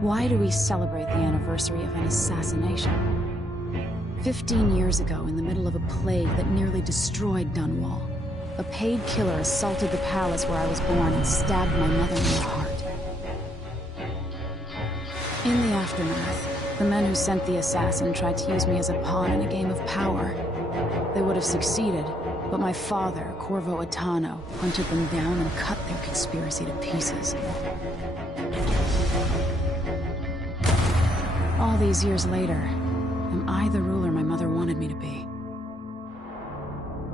Why do we celebrate the anniversary of an assassination? 15 years ago, in the middle of a plague that nearly destroyed Dunwall, a paid killer assaulted the palace where I was born and stabbed my mother in the heart. In the aftermath, the men who sent the assassin tried to use me as a pawn in a game of power. They would have succeeded, but my father, Corvo Attano, hunted them down and cut their conspiracy to pieces. All these years later, am I the ruler my mother wanted me to be?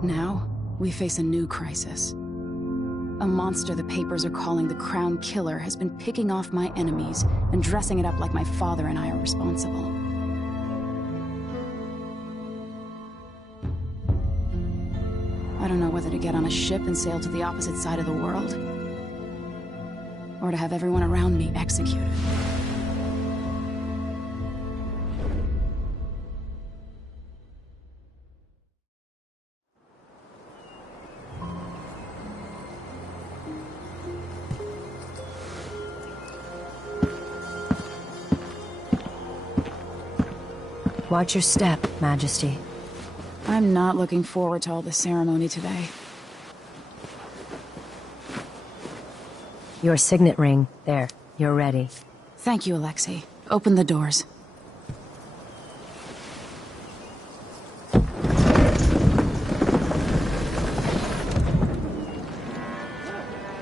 Now, we face a new crisis. A monster the papers are calling the Crown Killer has been picking off my enemies and dressing it up like my father and I are responsible. I don't know whether to get on a ship and sail to the opposite side of the world, or to have everyone around me executed. Watch your step, Majesty. I'm not looking forward to all the ceremony today. Your signet ring. There. You're ready. Thank you, Alexei. Open the doors.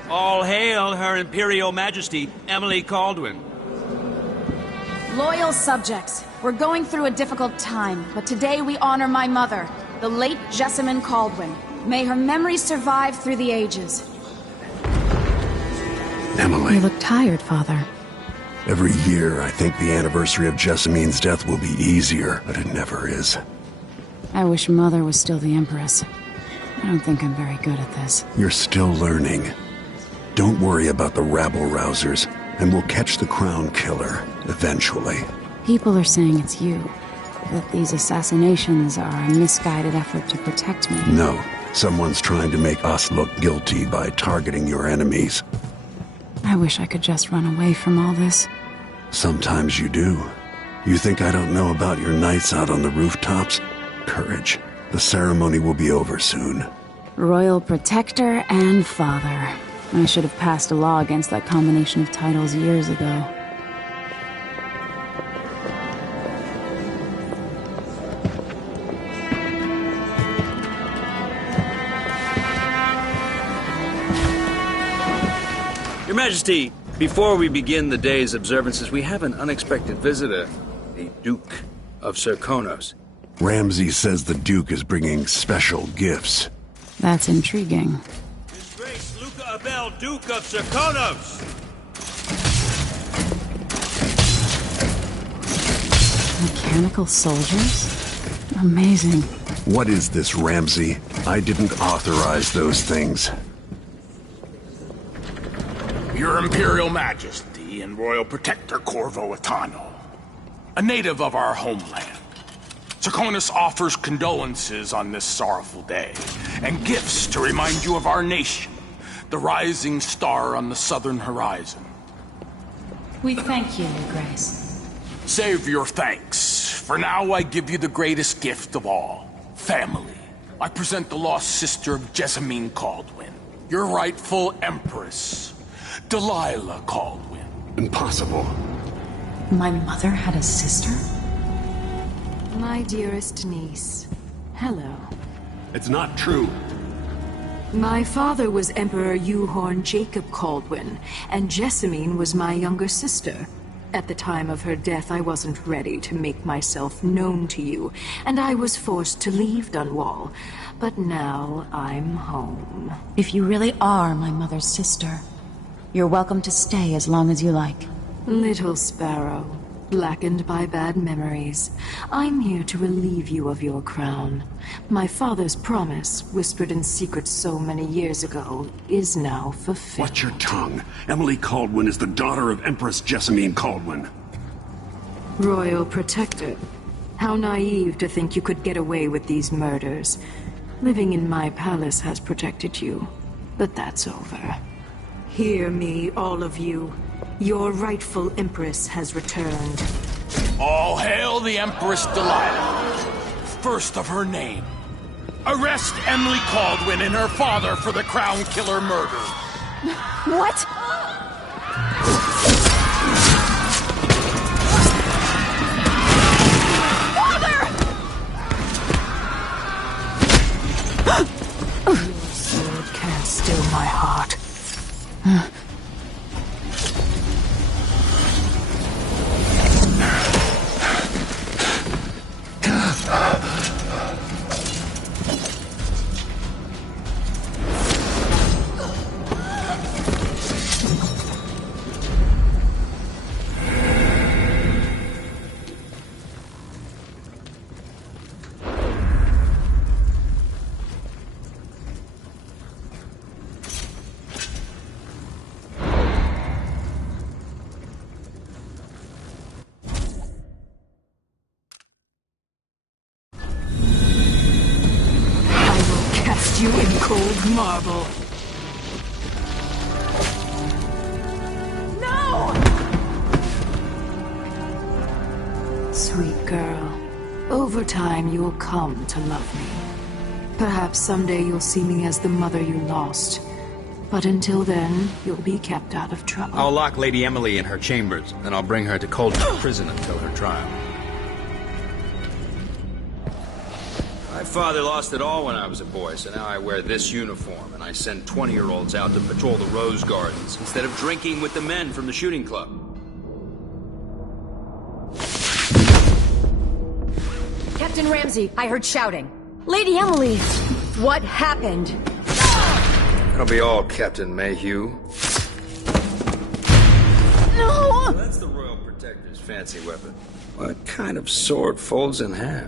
All hail Her Imperial Majesty, Emily Kaldwin. Loyal subjects, we're going through a difficult time, but today we honor my mother, the late Jessamine Kaldwin. May her memory survive through the ages. Emily. You look tired, Father. Every year, I think the anniversary of Jessamine's death will be easier, but it never is. I wish Mother was still the Empress. I don't think I'm very good at this. You're still learning. Don't worry about the rabble-rousers, and we'll catch the Crown Killer, eventually. People are saying it's you. That these assassinations are a misguided effort to protect me. No. Someone's trying to make us look guilty by targeting your enemies. I wish I could just run away from all this. Sometimes you do. You think I don't know about your nights out on the rooftops? Courage. The ceremony will be over soon. Royal Protector and Father. I should have passed a law against that combination of titles years ago. Your Majesty, before we begin the day's observances, we have an unexpected visitor, the Duke of Serkonos. Ramsay says the Duke is bringing special gifts. That's intriguing. His Grace Luca Abel, Duke of Serkonos! Mechanical soldiers? Amazing. What is this, Ramsay? I didn't authorize those things. Your Imperial Majesty and Royal Protector Corvo Attano, a native of our homeland. Serkonos offers condolences on this sorrowful day, and gifts to remind you of our nation, the rising star on the southern horizon. We thank you, Your Grace. Save your thanks. For now, I give you the greatest gift of all, family. I present the lost sister of Jessamine Kaldwin, your rightful Empress, Delilah Kaldwin. Impossible. My mother had a sister? My dearest niece, hello. It's not true. My father was Emperor Yuhorn Jacob Kaldwin, and Jessamine was my younger sister. At the time of her death, I wasn't ready to make myself known to you, and I was forced to leave Dunwall. But now I'm home. If you really are my mother's sister, you're welcome to stay as long as you like. Little sparrow, blackened by bad memories, I'm here to relieve you of your crown. My father's promise, whispered in secret so many years ago, is now fulfilled. Watch your tongue. Emily Kaldwin is the daughter of Empress Jessamine Kaldwin. Royal Protector, how naive to think you could get away with these murders. Living in my palace has protected you, but that's over. Hear me, all of you. Your rightful Empress has returned. All hail the Empress Delilah, first of her name. Arrest Emily Kaldwin and her father for the Crown Killer murder. What? Your sword can't still my heart. You in cold marble. No! Sweet girl, over time you'll come to love me. Perhaps someday you'll see me as the mother you lost. But until then, you'll be kept out of trouble. I'll lock Lady Emily in her chambers, then I'll bring her to Coldman Prison until her trial. My father lost it all when I was a boy, so now I wear this uniform, and I send 20-year-olds out to patrol the Rose Gardens instead of drinking with the men from the shooting club. Captain Ramsey, I heard shouting. Lady Emily, what happened? That'll be all, Captain Mayhew. No! That's the Royal Protector's fancy weapon. What kind of sword folds in half?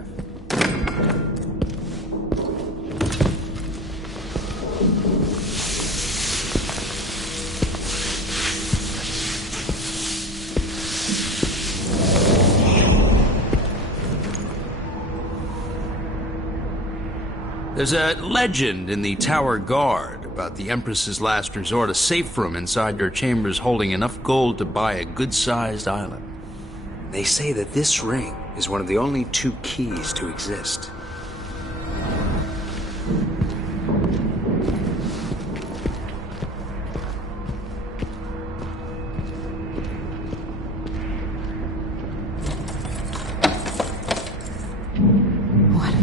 There's a legend in the Tower Guard about the Empress's last resort, a safe room inside her chambers holding enough gold to buy a good-sized island. They say that this ring is one of the only 2 keys to exist.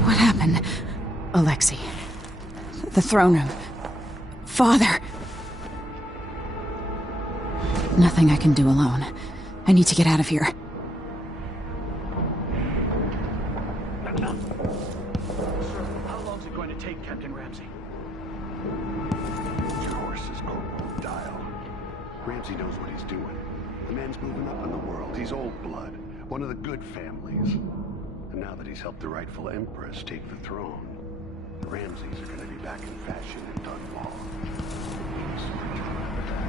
What happened? Alexei. The throne room. Father. Nothing I can do alone. I need to get out of here. How long's it going to take, Captain Ramsey? Your horse is Corporal Dial. Ramsey knows what he's doing. The man's moving up in the world. He's old blood. One of the good families. And now that he's helped the rightful Empress take the throne, the Ramseys are going to be back in fashion in Dunwall. So to remember that.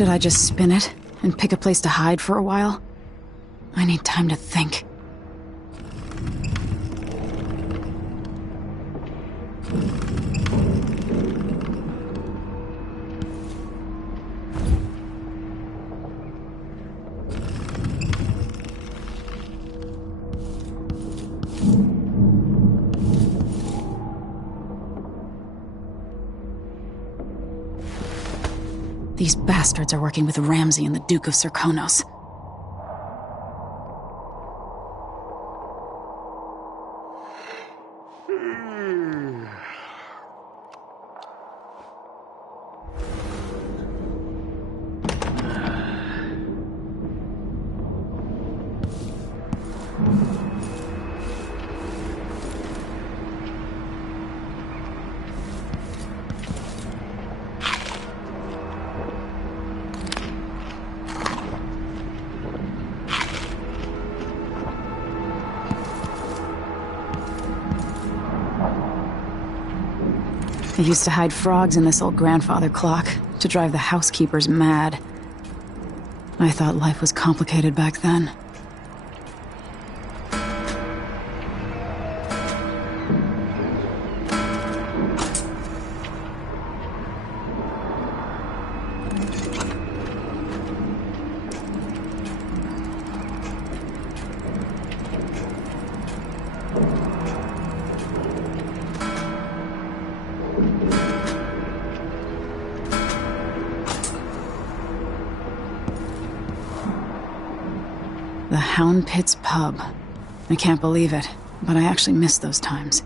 Should I just spin it and pick a place to hide for a while? I need time to think. These bastards are working with Ramsey and the Duke of Serkonos. I used to hide frogs in this old grandfather clock to drive the housekeepers mad. I thought life was complicated back then. The Hound Pits pub. I can't believe it, but I actually miss those times.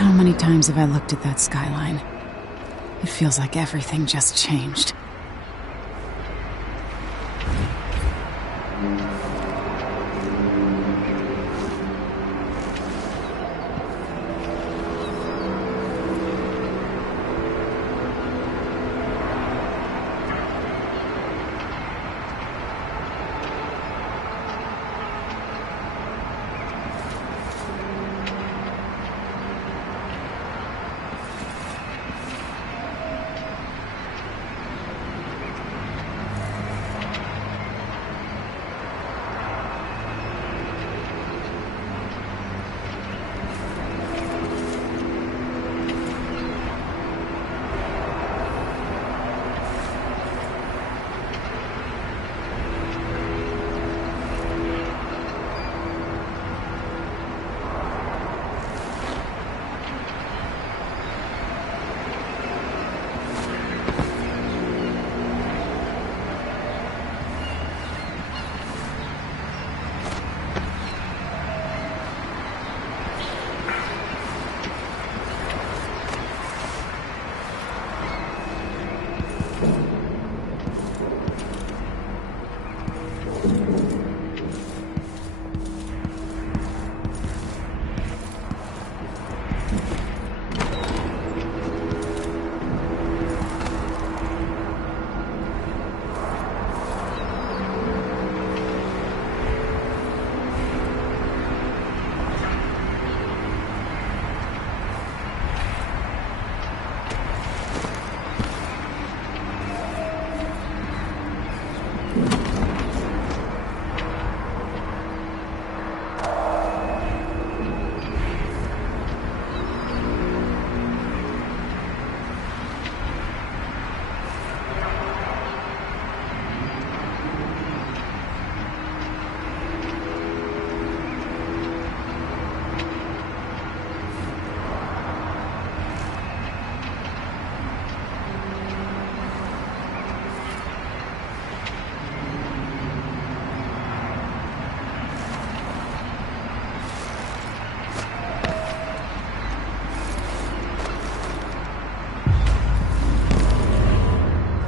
How many times have I looked at that skyline? It feels like everything just changed.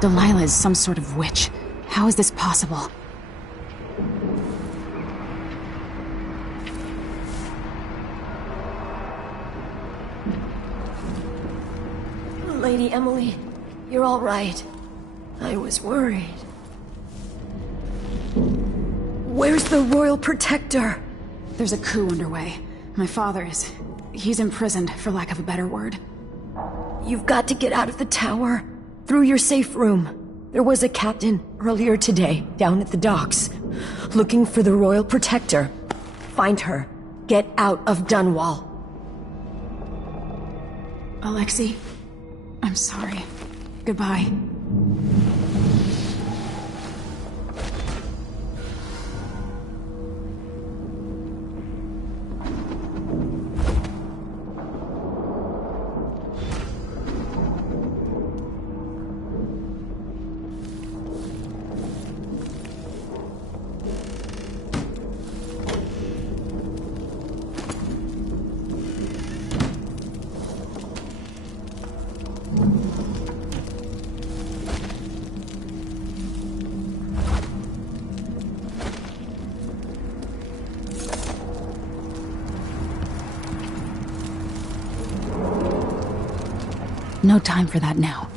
Delilah is some sort of witch. How is this possible? Lady Emily, you're all right. I was worried. Where's the Royal Protector? There's a coup underway. My father is... he's imprisoned, for lack of a better word. You've got to get out of the tower. Through your safe room. There was a captain earlier today, down at the docks, looking for the Royal Protector. Find her. Get out of Dunwall. Alexei, I'm sorry. Goodbye. No time for that now.